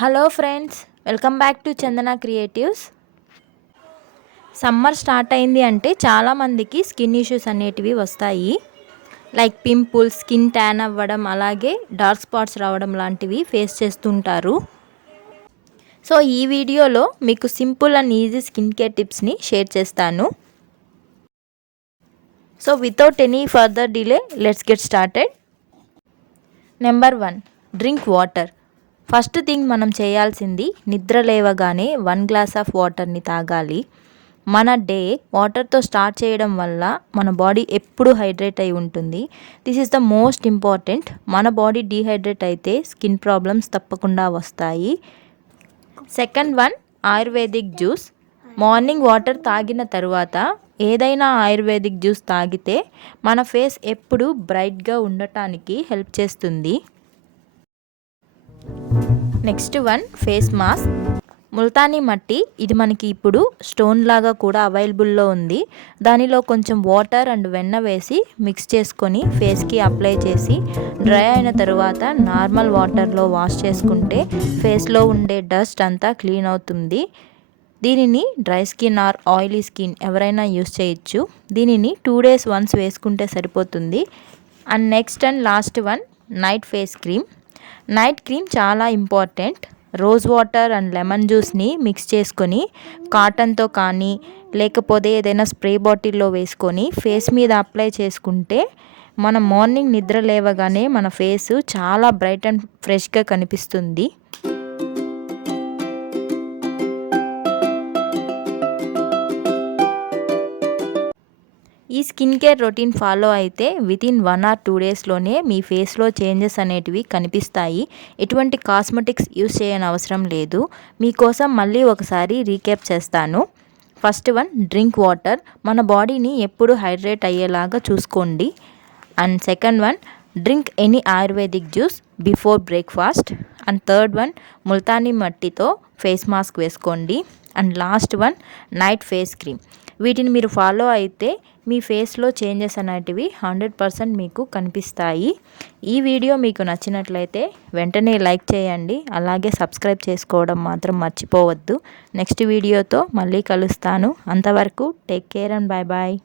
Hello friends, welcome back to Chandana creatives. Summer start అయింది అంటే చాలామందికి స్కిన్ ఇష్యూస్ అనేటివి వస్తాయి. లైక్ పింపుల్స్, స్కిన్ ట్యాన్ అవ్వడం, అలాగే డార్క్ స్పాట్స్ రావడం లాంటివి ఫేస్ చేస్తుంటారు. సో ఈ వీడియోలో మీకు simple and easy skin care టిప్స్ని షేర్ చేస్తాను. So without any further delay let's get started. Number 1, drink water. First thing మనం చేయాల్సింది నిద్ర లేవగానే 1 గ్లాస్ ఆఫ్ వాటర్ని తాగాలి. మన డే వాటర్తో స్టార్ట్ చేయడం వల్ల మన బాడీ ఎప్పుడూ హైడ్రేట్ అయి ఉంటుంది. This is the most important. మన బాడీ డీహైడ్రేట్ అయితే స్కిన్ ప్రాబ్లమ్స్ తప్పకుండా వస్తాయి. Second one, ayurvedic juice. Morning water తాగిన తర్వాత ఏదైనా ఆయుర్వేదిక్ జ్యూస్ తాగితే మన ఫేస్ ఎప్పుడూ బ్రైట్గా ఉండటానికి హెల్ప్ చేస్తుంది. Next one, face mask. Multani మట్టి, ఇది మనకి ఇప్పుడు స్టోన్ లాగా కూడా అవైలబుల్లో ఉంది. దానిలో కొంచెం వాటర్ అండ్ వెన్న వేసి మిక్స్ చేసుకొని ఫేస్కి అప్లై చేసి డ్రై అయిన తర్వాత నార్మల్ వాటర్లో వాష్ చేసుకుంటే ఫేస్లో ఉండే డస్ట్ అంతా క్లీన్ అవుతుంది. దీనిని dry skin or oily skin ఎవరైనా యూస్ చేయొచ్చు. దీనిని 2 days వన్స్ వేసుకుంటే సరిపోతుంది. And next and last one, night face cream. Night cream చాలా important. Rose water and lemon జ్యూస్ని మిక్స్ చేసుకొని కాటన్తో కానీ లేకపోతే ఏదైనా స్ప్రే బాటిల్లో వేసుకొని ఫేస్ మీద అప్లై చేసుకుంటే మన మార్నింగ్ నిద్ర లేవగానే మన ఫేస్ చాలా బ్రైట్ అండ్ ఫ్రెష్గా కనిపిస్తుంది. ఈ స్కిన్ కేర్ రొటీన్ ఫాలో అయితే వితిన్ 1 or 2 daysలోనే మీ ఫేస్లో చేంజెస్ అనేటివి కనిపిస్తాయి. ఎటువంటి కాస్మెటిక్స్ యూస్ చేయని అవసరం లేదు. మీకోసం మళ్ళీ ఒకసారి రీక్యాప్ చేస్తాను. First one, drink water. మన బాడీని ఎప్పుడు హైడ్రేట్ అయ్యేలాగా చూసుకోండి. And second one, drink any ayurvedic juice before breakfast. And third one, Multani మట్టితో ఫేస్ మాస్క్ వేసుకోండి. And last one, night face cream. వీటిని మీరు ఫాలో అయితే మీ ఫేస్లో చేంజెస్ అనేటివి 100% మీకు కనిపిస్తాయి. ఈ వీడియో మీకు నచ్చినట్లయితే వెంటనే లైక్ చేయండి. అలాగే సబ్స్క్రైబ్ చేసుకోవడం మాత్రం మర్చిపోవద్దు. నెక్స్ట్ వీడియోతో మళ్ళీ కలుస్తాను. అంతవరకు take care and bye bye.